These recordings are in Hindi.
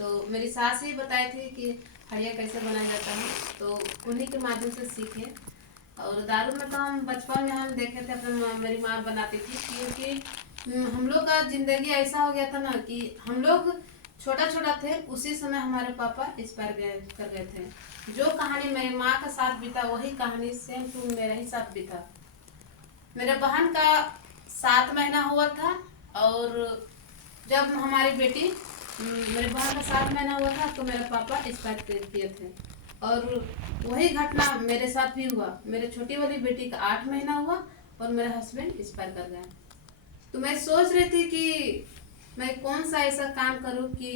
तो मेरी सास ही बताई थी कि हड़िया कैसे बनाया जाता है, तो उन्हीं के माध्यम से सीखे। और दारू में तो हम बचपन में हम देखे थे, अपने मेरी माँ बनाती थी, क्योंकि हम लोग का जिंदगी ऐसा हो गया था ना कि हम लोग छोटा छोटा थे, उसी समय हमारे पापा एक्सपायर कर गए थे। जो कहानी मेरी माँ का साथ बीता वही कहानी सेम टू मेरा ही साथ बीता। मेरे बहन का 7 महीना हुआ था, और जब हमारी बेटी मेरे बहन का 7 महीना हुआ था तो मेरे पापा एक्सपायर किए थे। और वही घटना मेरे साथ भी हुआ। मेरे छोटी वाली बेटी का 8 महीना हुआ और मेरे हस्बैंड एक्सपायर कर गए। तो मैं सोच रही थी कि मैं कौन सा ऐसा काम करूं कि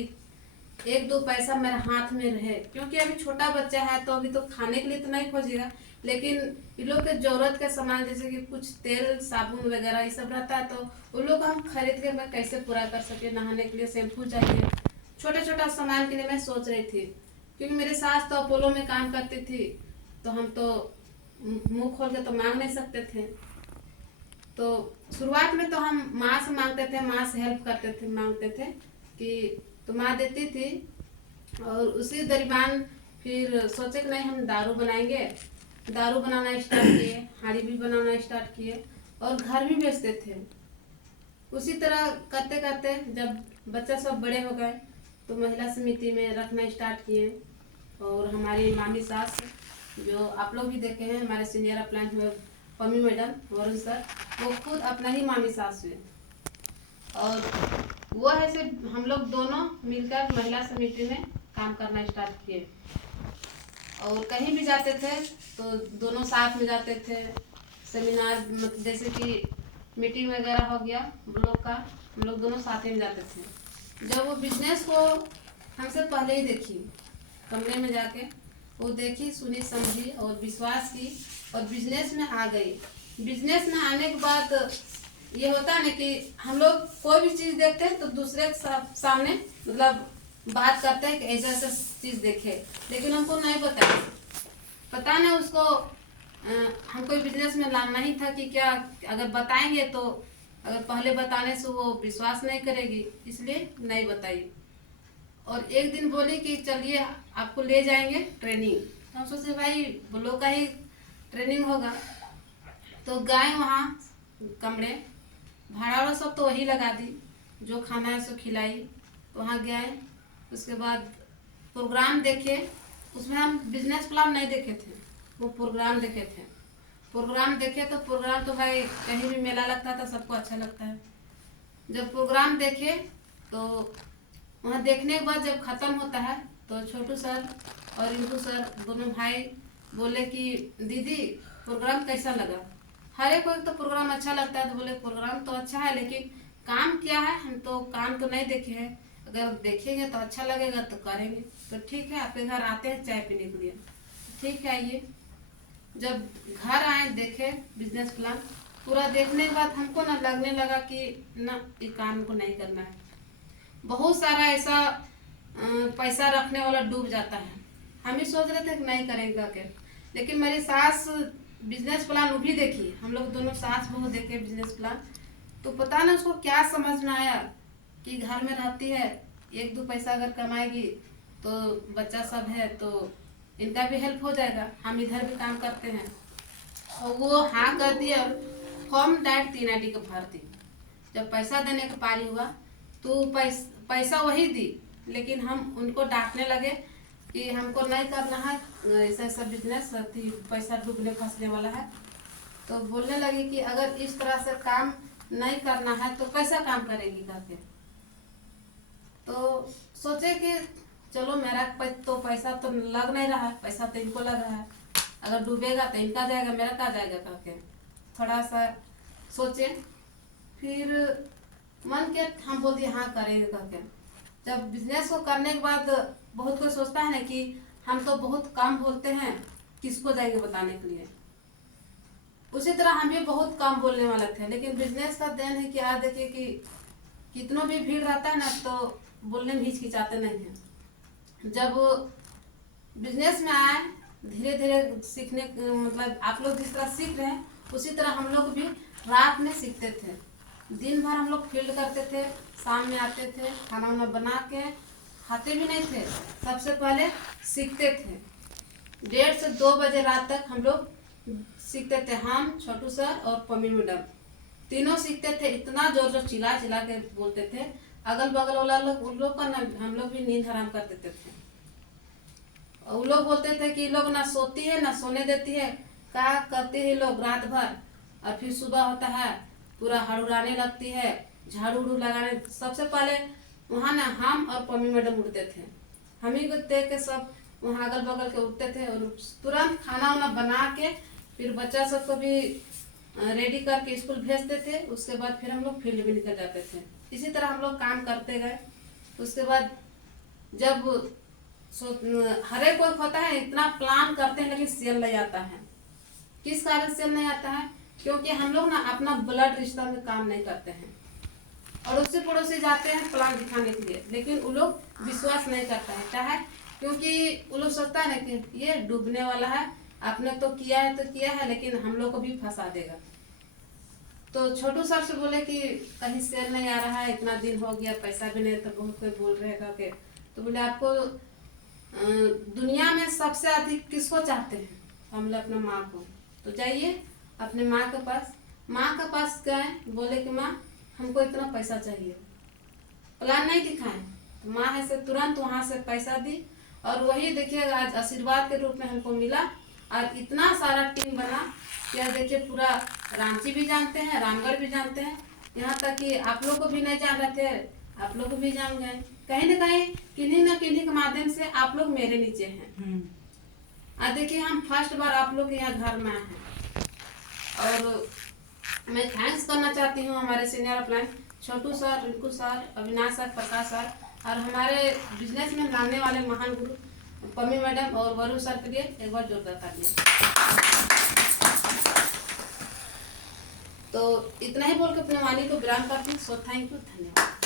1-2 पैसा मेरे हाथ में रहे, क्योंकि अभी छोटा बच्चा है तो अभी तो खाने के लिए तो नहीं खोजेगा, लेकिन ये लोग के जरूरत के सामान जैसे कि कुछ तेल साबुन वगैरह ये सब रहता है, तो उन लोग को हम खरीद के मैं कैसे पूरा कर सके। नहाने के लिए शैम्पू चाहिए, छोटा छोटा सामान के लिए मैं सोच रही थी। क्योंकि मेरे सास तो अपोलो में काम करती थी, तो हम तो मुंह खोल के तो मांग नहीं सकते थे। तो शुरुआत में तो हम माँ से मांगते थे, माँ से हेल्प करते थे, मांगते थे कि तो माँ देती थी। और उसी दरमियान फिर सोचे कि नहीं हम दारू बनाएंगे। दारू बनाना स्टार्ट किए, हाड़ी भी बनाना स्टार्ट किए और घर भी बेचते थे। उसी तरह करते करते जब बच्चा सब बड़े हो गए तो महिला समिति में रखना स्टार्ट किए। और हमारी मामी सास, जो आप लोग भी देखे हैं, हमारे सीनियर अप्लाइंट हुए पम्मी मैडम, वरुण सर, वो खुद अपना ही मामी सास हुए। और वो ऐसे हम लोग दोनों मिलकर महिला समिति में काम करना स्टार्ट किए। और कहीं भी जाते थे तो दोनों साथ में जाते थे। सेमिनार जैसे कि मीटिंग वगैरह हो गया ब्लॉक का, हम लोग दोनों साथ में जाते थे। जब वो बिजनेस को हमसे पहले ही देखी, कमरे में जाके वो देखी, सुनी, समझी और विश्वास की और बिजनेस में आ गई। बिजनेस में आने के बाद ये होता है ना कि हम लोग कोई भी चीज़ देखते हैं तो दूसरे के सामने मतलब बात करते हैं कि ऐसा ऐसा चीज़ देखे, लेकिन हमको नहीं पता नहीं उसको हमको बिजनेस में लाना ही था कि क्या अगर बताएंगे तो अगर पहले बताने से वो विश्वास नहीं करेगी, इसलिए नहीं बताई। और एक दिन बोली कि चलिए आपको ले जाएंगे ट्रेनिंग। तो हम सोचे भाई ब्लॉक का ही ट्रेनिंग होगा, तो गए वहाँ कमरे, भाड़ा वाड़ा सब तो वही लगा दी, जो खाना है सो खिलाई। तो वहाँ गए, उसके बाद प्रोग्राम देखे। उसमें हम बिजनेस प्लान नहीं देखे थे, वो प्रोग्राम देखे थे। प्रोग्राम देखे तो प्रोग्राम तो भाई कहीं भी मेला लगता था सबको अच्छा लगता है। जब प्रोग्राम देखे तो वहाँ देखने के बाद जब ख़त्म होता है तो छोटू सर और रिंकू सर दोनों भाई बोले कि दीदी प्रोग्राम कैसा लगा। हर एक को तो प्रोग्राम अच्छा लगता है, तो बोले प्रोग्राम तो अच्छा है लेकिन काम क्या है, हम तो काम तो नहीं देखे हैं, अगर देखेंगे तो अच्छा लगेगा तो करेंगे। तो ठीक है आपके घर आते हैं चाय पीने के लिए। ठीक है आइए। जब घर आए देखे बिजनेस प्लान पूरा देखने के बाद हमको ना लगने लगा कि ना ये काम को नहीं करना है। बहुत सारा ऐसा पैसा रखने वाला डूब जाता है। हम ही सोच रहे थे कि नहीं करेंगे करके, लेकिन मेरी सास बिजनेस प्लान वो भी देखी, हम लोग दोनों सास बहू देखे बिजनेस प्लान। तो पता ना उसको क्या समझ में आया कि घर में रहती है, 1-2 पैसा अगर कमाएगी तो बच्चा सब है तो इनका भी हेल्प हो जाएगा, हम इधर भी काम करते हैं। और वो हाँ कर दिया और फॉर्म डायरेक्ट 3 ID का भर दी। जब पैसा देने का पारी हुआ तो पैसा वही दी, लेकिन हम उनको डांटने लगे कि हमको नहीं करना है ऐसा ऐसा बिजनेस, पैसा डूबने फंसने वाला है। तो बोलने लगी कि अगर इस तरह से काम नहीं करना है तो कैसा काम करेगी करके। तो सोचे कि चलो मेरा तो पैसा तो लग नहीं रहा है, पैसा तो इनको लग रहा है, अगर डूबेगा तो इनका जाएगा मेरा कहाँ जाएगा करके थोड़ा सा सोचे। फिर मन के हम बोल दिए हाँ करेंगे करके। जब बिजनेस को करने के बाद बहुत कोई सोचता है ना कि हम तो बहुत कम बोलते हैं, किसको जाएंगे बताने के लिए। उसी तरह हम भी बहुत कम बोलने वाले थे, लेकिन बिजनेस का देन है कि आज देखिए कि कितना भी भीड़ रहता है ना तो बोलने में हिचकिचाते नहीं हैं। जब बिजनेस में आए धीरे धीरे सीखने, मतलब आप लोग जिस तरह सीख रहे हैं उसी तरह हम लोग भी रात में सीखते थे। दिन भर हम लोग फील्ड करते थे, शाम में आते थे, खाना वाना बना के खाते भी नहीं थे, सबसे पहले सीखते थे। 1:30 से 2 बजे रात तक हम लोग सीखते थे। हम, छोटू सर और पम्मी मैडम तीनों सीखते थे। इतना जोर जोर चिल्ला चिल्ला के बोलते थे, अगल बगल वाला लोग, उन लोग का ना, हम लोग भी नींद हराम कर देते थे। और वो लोग बोलते थे कि लोग ना सोती है ना सोने देती है, क्या करती है लोग रात भर। और फिर सुबह होता है पूरा हड़ुड़ाने लगती है, झाड़ू उड़ू लगाने। सबसे पहले वहाँ ना हम और पम्मी मैडम उठते थे, हम ही को देख के सब वहाँ अगल बगल के उठते थे और तुरंत खाना वाना बना के फिर बच्चा सबको भी रेडी करके स्कूल भेजते थे। उसके बाद फिर हम लोग फील्ड में निकल जाते थे। इसी तरह हम लोग काम करते गए। उसके बाद जब हर एक कोई होता है, इतना प्लान करते हैं लेकिन सेल नहीं आता है। किस कारण सेल नहीं आता है? क्योंकि हम लोग ना अपना ब्लड रिश्ता में काम नहीं करते हैं और उससे पड़ोसी जाते हैं प्लान दिखाने के लिए, लेकिन वो लोग विश्वास नहीं करता है। क्या है? क्योंकि वो लोग सोचता है ना कि ये डूबने वाला है, आपने तो किया है तो किया है, लेकिन हम लोग को भी फंसा देगा। तो छोटू सर से बोले कि कहीं सेल नहीं आ रहा है, इतना दिन हो गया, पैसा भी नहीं, तो बहुत कोई बोल रहे करके। तो बोले आपको दुनिया में सबसे अधिक किसको चाहते हैं? हम लोग अपने माँ को। तो जाइए अपने माँ के पास। माँ के पास गए, बोले कि माँ हमको इतना पैसा चाहिए। प्लान नहीं दिखाए तो माँ है से तुरंत वहाँ से पैसा दी और वही देखिएगा आज आशीर्वाद के रूप में हमको मिला। और इतना सारा टीम बना कि आज देखिए पूरा रांची भी जानते हैं, रामगढ़ भी जानते हैं, यहाँ तक कि आप लोग को भी नहीं जान रहे थे, आप लोग को भी जान गए। कहीं ना कहीं किन्हीं न किन्हीं के माध्यम से आप लोग मेरे नीचे हैं। आज देखिए हम फर्स्ट बार आप लोग के यहाँ घर में आए हैं और मैं थैंक्स करना चाहती हूँ हमारे senior upline Chhotu sir, Rinku sir, Avinash sir, Prakash sir और हमारे बिजनेस में जानने वाले महान गुरु पम्मी मैडम और वरुण सर के लिए एक बार जोरदार तालियां। तो इतना ही बोल के अपने वाणी को विराम करती हूँ। सो थैंक यू, धन्यवाद।